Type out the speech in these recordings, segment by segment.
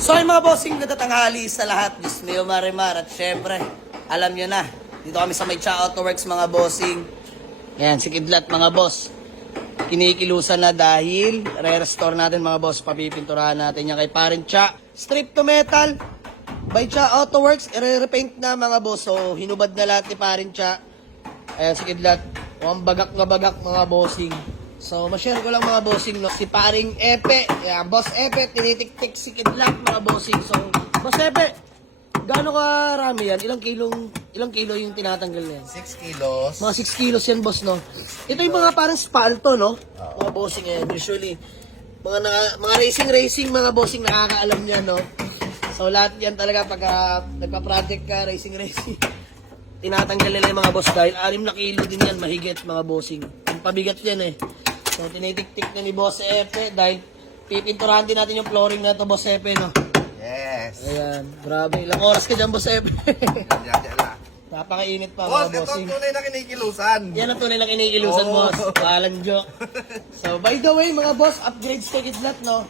So yung mga bossing, natatanghali sa lahat. Diyos mio, Marimar. At syempre, alam nyo na. Dito kami sa may Cha Autoworks, mga bossing. Yan, si Kidlat, mga boss. Kinikilusan na dahil re-restore natin, mga boss. Papipinturahan natin yan kay Parin Cha. Strip to metal. By Cha Autoworks, i-repaint na, mga boss. So, hinubad na lahat ni Parin Cha. Ayan, si Kidlat. Ang bagak na bagak, mga bossing. So, ma-share ko lang, mga bossing, no? Si Paring Epe. Yan, Boss Epe, tinitik-tik si Kidlat, mga bossing. So, Boss Epe, gaano karami yan? Ilang kilo yung tinatanggal na yan? 6 kilos. Mga 6 kilos yan, boss, no? Ito yung mga parang spalto, no? Mga bossing, usually. Mga racing, mga bossing, nakakaalam yan, no? So, lahat yan talaga pag nagpa-project ka, racing. Tinatanggal nila yung mga boss dahil 6 na kilo din yan, mahigit, mga bossing. Ang pabigat yan, eh. So, tinitik-tik na ni Boss Epe dahil pipinturahan din natin yung flooring na to, Boss Epe, no? Yes. Ayan, grabe. Ilang oras ka dyan, Boss Epe? Napakainit pa, Boss, mga ito bossing. ang tunay na kinikilusan. Yan ang tunay na kinikilusan, boss. Walang joke. So, by the way, mga boss, upgrades kay Kidlat, no?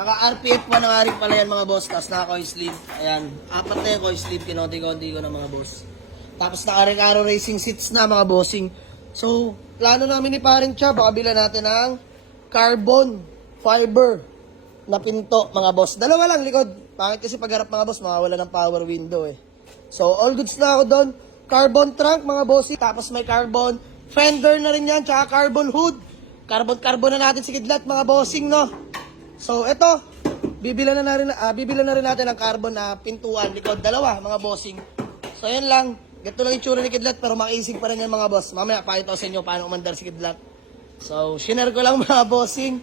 Naka-RPF 1 na nga rin pala yan, mga boss. Tapos naka-coil sleeve. Ayan, 4 na yung coil sleeve. Kinonti-konti ko na, mga boss. Tapos naka-Recaro Racing seats na, mga bossing. So, plano namin ni Paring Cha, baka bila natin ng carbon fiber na pinto, mga boss. Dalawa lang, likod. Bakit kasi pagharap, mga boss, mawawala ng power window, eh. So, all goods na ako doon. Carbon trunk, mga bossy. Tapos may carbon fender na rin yan. Tsaka carbon hood. Carbon na natin si Kidlat, mga bossing, no? So, eto. Bibilan na rin natin ang carbon na pintuan. Likod, dalawa, mga bossing. So, yan lang. Ganito lang yung tsura ni Kidlat. Pero makisig pa rin yan, mga boss. Mamaya, pakita ko sa inyo paano umandar si Kidlat. So, shinare ko lang, mga bossing.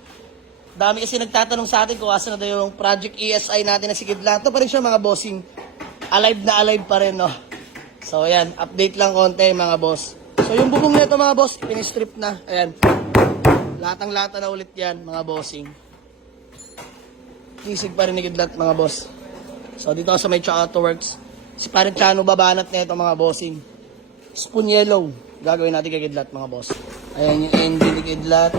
Dami kasi nagtatanong sa atin kung asa na daw yung Project ESI natin na si Kidlat. Ito pa rin siya, mga bossing. Alive pa rin, no? So, ayan. Update lang konti, mga boss. So, yung bubong nito, mga boss, pinistrip na. Ayan. Latang-lata na ulit yan, mga bossing. Kisig pa rin ni Kidlat, mga boss. So, dito sa may Cha Autoworks. Si Parin Chano babanat na ito, mga bossing. Spoon yellow. Gagawin natin kay Kidlat, mga boss. Ayan yung engine ni Kidlat.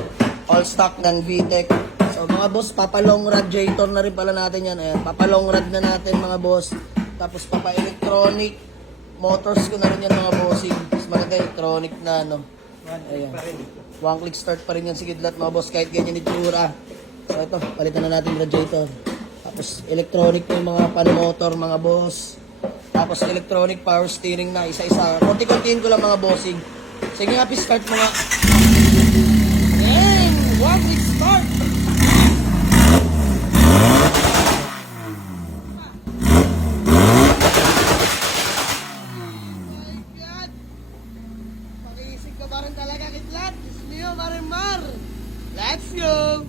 All stock ng VTEC. So, mga boss, papalong radiator na rin pala natin yan. Ayan, papalong rad na natin, mga boss. Tapos papa-electronic motors ko na rin yan, mga bossing. Mas maganda electronic na, no? Ayan. One click start pa rin yan si Kidlat, mga boss, kahit ganyan itsura. So ito, palitan na natin radiator. Tapos electronic yung mga pan-motor, mga boss. Tapos electronic power steering na, isa-isa. Konti-kontiin ko lang, mga bossing. Sige nga, start mo nga. Ayan! One click start! Pakisig ka pa rin talaga, Kidlat. Diyos niyo, Marimar. Let's go!